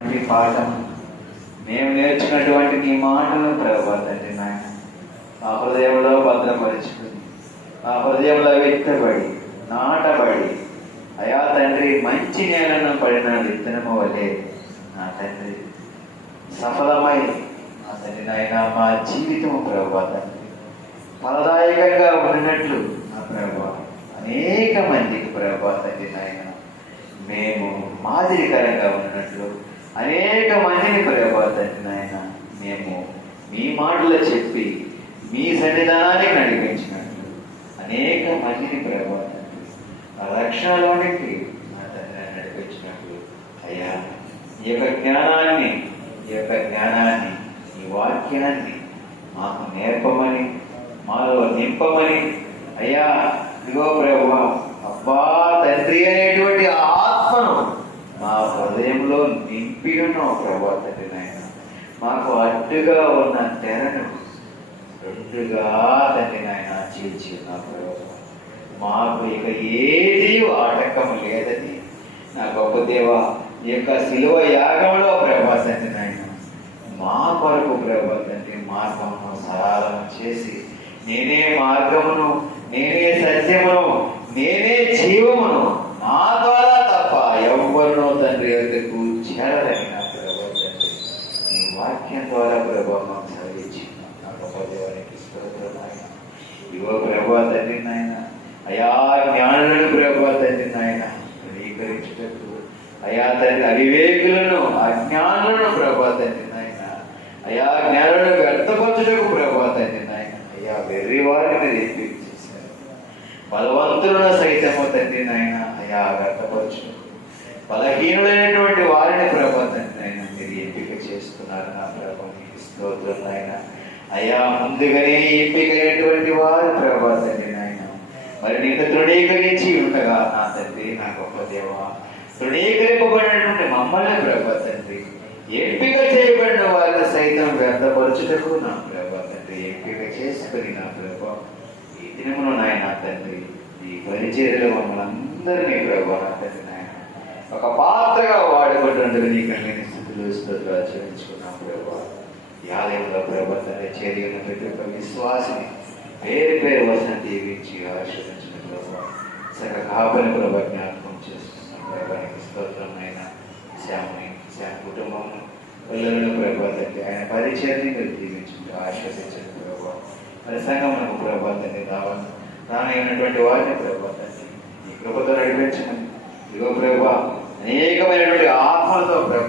పాఠం మేము నేర్చుకున్నటువంటి నీ మాటలు ప్రభా తండ్రి నాయన మా హృదయంలో భద్రపరుచుకుని మా హృదయంలో విత్తబడి నాటబడి అయా తండ్రి మంచి నేలను పడిన విత్తనము వలె నా తండ్రి సఫలమై నా తండ్రి నాయన మా జీవితము ప్రభా తండ్రి ఫలదాయకంగా ఉన్నట్లు నా ప్రభా అనేక మందికి ప్రభా తండ్రి నాయన మేము మాదిరికరంగా ఉన్నట్లు అనేక మందిని ప్రభా తండ్రి నాయన మేము మీ మాటలు చెప్పి మీ సన్నిధానానికి నడిపించినట్లు అనేక మందిని ప్రభా తండ్రి రక్షణలోనికి నా తండ్రి నడిపించినట్లు అయ్యా ఈ యొక్క జ్ఞానాన్ని ఈ వాక్యాన్ని మాకు నేర్పమని మాలో నింపమని అయ్యా ఇదిగో ప్రభా అబ్బా తండ్రి అనేటువంటి ఆత్మను మా హృదయంలో నింపియున్నావు ప్రభా తండ్రి నాయన మాకు అడ్డుగా ఉన్న తెరను రెండుగా తండ్రి నాయన చీల్చి నా ప్రభా మాకు ఇక ఏది ఆటంకం లేదని నా గొప్ప దేవ ఈ యొక్క శిలువ యాగంలో ప్రభా తండ్రి నాయన మా కొరకు ప్రభా తండ్రి మార్గమును సరళం చేసి నేనే మార్గమును నేనే సత్యమును నేనే జీవమును నా ద్వారా తప్ప ఎవరినో తండ్రి వద్దకు చేరలని నా ప్రభా తండ్రి ఈ వాక్యం ద్వారా ప్రభావం సాగించి నా గొప్ప దేవానికి స్తోత్రం నాయన ఇవో ప్రభా తండ్రి నాయన అయా జ్ఞానులను ప్రభా తండ్రి నాయన ధృవీకరించుటకు అయా తండ్రి అవివేకులను అజ్ఞానులను ప్రభా తండ్రి నాయన అయా జ్ఞానులను వ్యర్థపరచుటకు ప్రభా తండ్రి నాయన అయా వెర్రి వారిని రేపి బలవంతులను సైతము తండ్రి నాయన అయా వ్యర్థపరచుటకు బలహీనులైనటువంటి వారిని ప్రభా తండ్రి నాయన మీరు ఎంపిక చేస్తున్నారు నా ప్రభా మీకు స్తోత్రం నాయన అయా ముందుగానే ఎంపికైనటువంటి వారు ప్రభా తండ్రి నాయన మరి నీకు తృణీకరించి ఉండగా నా తండ్రి నా గొప్ప దేవ తృణీకరింపబడినటువంటి మమ్మల్ని ప్రభా తండ్రి ఎంపిక చేయబడిన వారిని సైతం వ్యర్థపరచుటకు నా ప్రభా తండ్రి ఎంపిక చేసుకుని నా ప్రభా ఈ దినమును నాయన తండ్రి ఈ పరిచర్యలో మమ్మల్ని అందరినీ ప్రభా తండ్రి నాయన ఒక పాత్రగా వాడుకుంటుండగా నీకు నేను స్థితిలో స్థుతులు ఆచరించుకున్నాం ప్రభా ఈ ఆలయంలో ప్రభా తండ్రి చేరి ఉన్న ప్రతి ఒక్క విశ్వాసిని పేరు పేరు వసన దీవించి ఆశీర్వదించిన ప్రభా సగ కాపని ప్రభా జ్ఞాపకం చేస్తున్నాం ప్రభానికి స్తోత్రం అయిన శ్యామ కుటుంబం పిల్లలను ప్రభా తండ్రి ఆయన పరిచయాన్ని మీరు దీవించండి ఆశీర్వదించండి ప్రభా మరి సంఘమునకు ప్రభా తండ్రి రానైనటువంటి వారిని ప్రభా తండ్రి ఈ కృపతో నడిపించమని ఇదిగో ప్రభా అనేకమైనటువంటి ఆత్మలతో ప్రభా